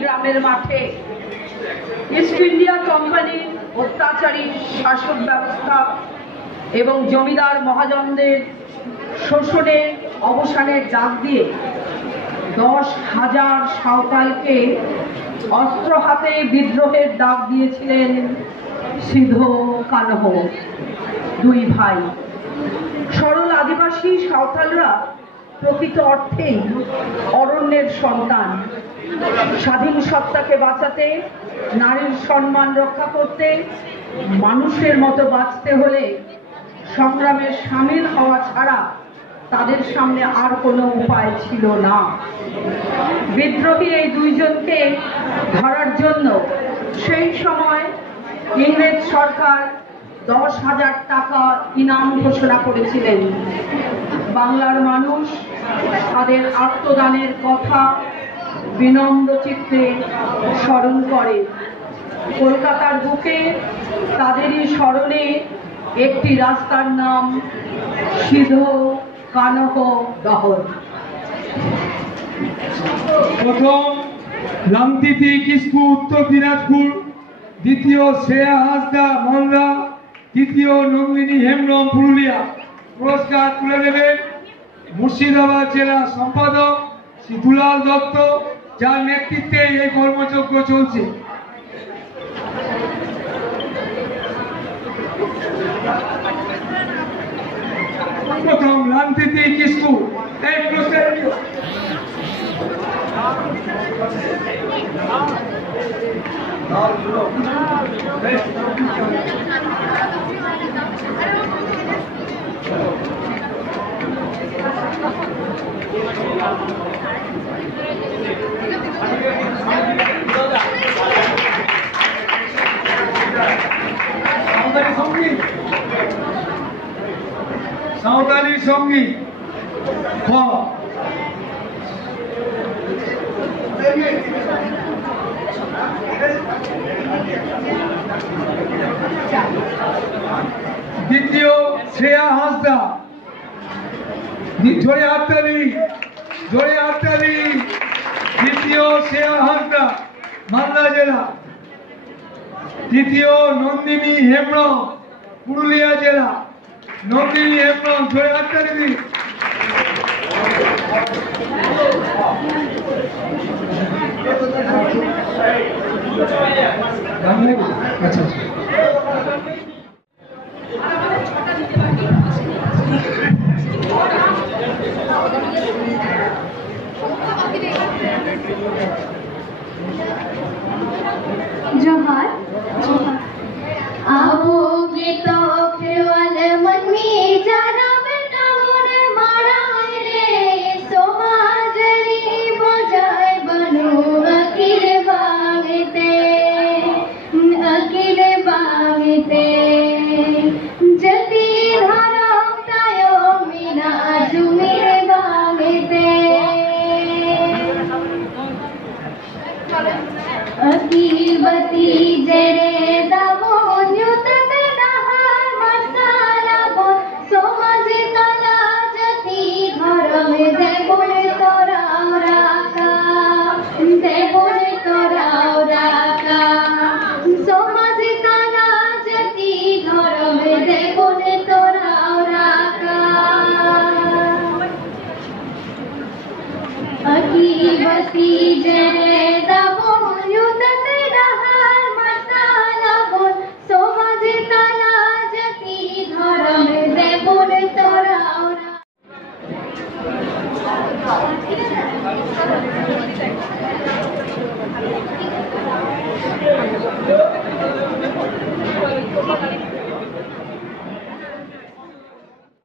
গ্রামের মাঠে east India কোম্পানির অত্যাচারী শাসক ব্যবস্থা এবং জমিদার মহাজনদের শোষণের অবসানের ডাক দিয়ে 10,000 সাঁওতালকে অস্ত্র হাতে বিদ্রোহের ডাক দিয়েছিলেন সিধো কানহ, দুই ভাই। সরল আদিবাসী সাঁওতালরা প্রকৃত অর্থেই অরণ্যের সন্তান। স্বাধীন সত্তাকে বাঁচাতে, নারীর সম্মান রক্ষা করতে, মানুষের মতো বাঁচতে হলে সংগ্রামে সামিল হওয়া ছাড়া তাদের সামনে আর কোনো উপায় ছিল না। বিদ্রোহী এই দুইজনকে ধরার জন্য সেই সময় ইংরেজ সরকার 10,000 টাকা ইনাম ঘোষণা করেছিলেন। বাংলার মানুষ তাদের আত্মদানের কথা বিনম্র চিত্তে স্মরণ করে। কলকাতার বুকে তাদেরই স্মরণে একটি রাস্তার নাম সিধো কানহ দহন। প্রথম লামতিতি কিসকু উত্তর দিনাজপুর, দ্বিতীয় শ্রেয়া হাসদা মালদা, তৃতীয় নন্দিনী হেমব্রম পুরুলিয়া। পুরস্কার তুলে দেবেন মুর্শিদাবাদ জেলা সম্পাদক শ্রী দুলাল দত্ত, যার নেতৃত্বে এই কর্মযজ্ঞ চলছে। প্রথম লামতিতি কিসকু এই পুরস্কার সাঁওতালি সঙ্গীত দ্বিতীয় শ্রেয়া হাসদা, জোরে হাততালি, জোরে হাততালি। দ্বিতীয় শ্রেয়া হাসদা মালদা জেলা, তৃতীয় নন্দিনী হেমব্রম পুরুলিয়া জেলা। নন্দিনী হেমব্রম, জোরে হাততালি। আচ্ছা।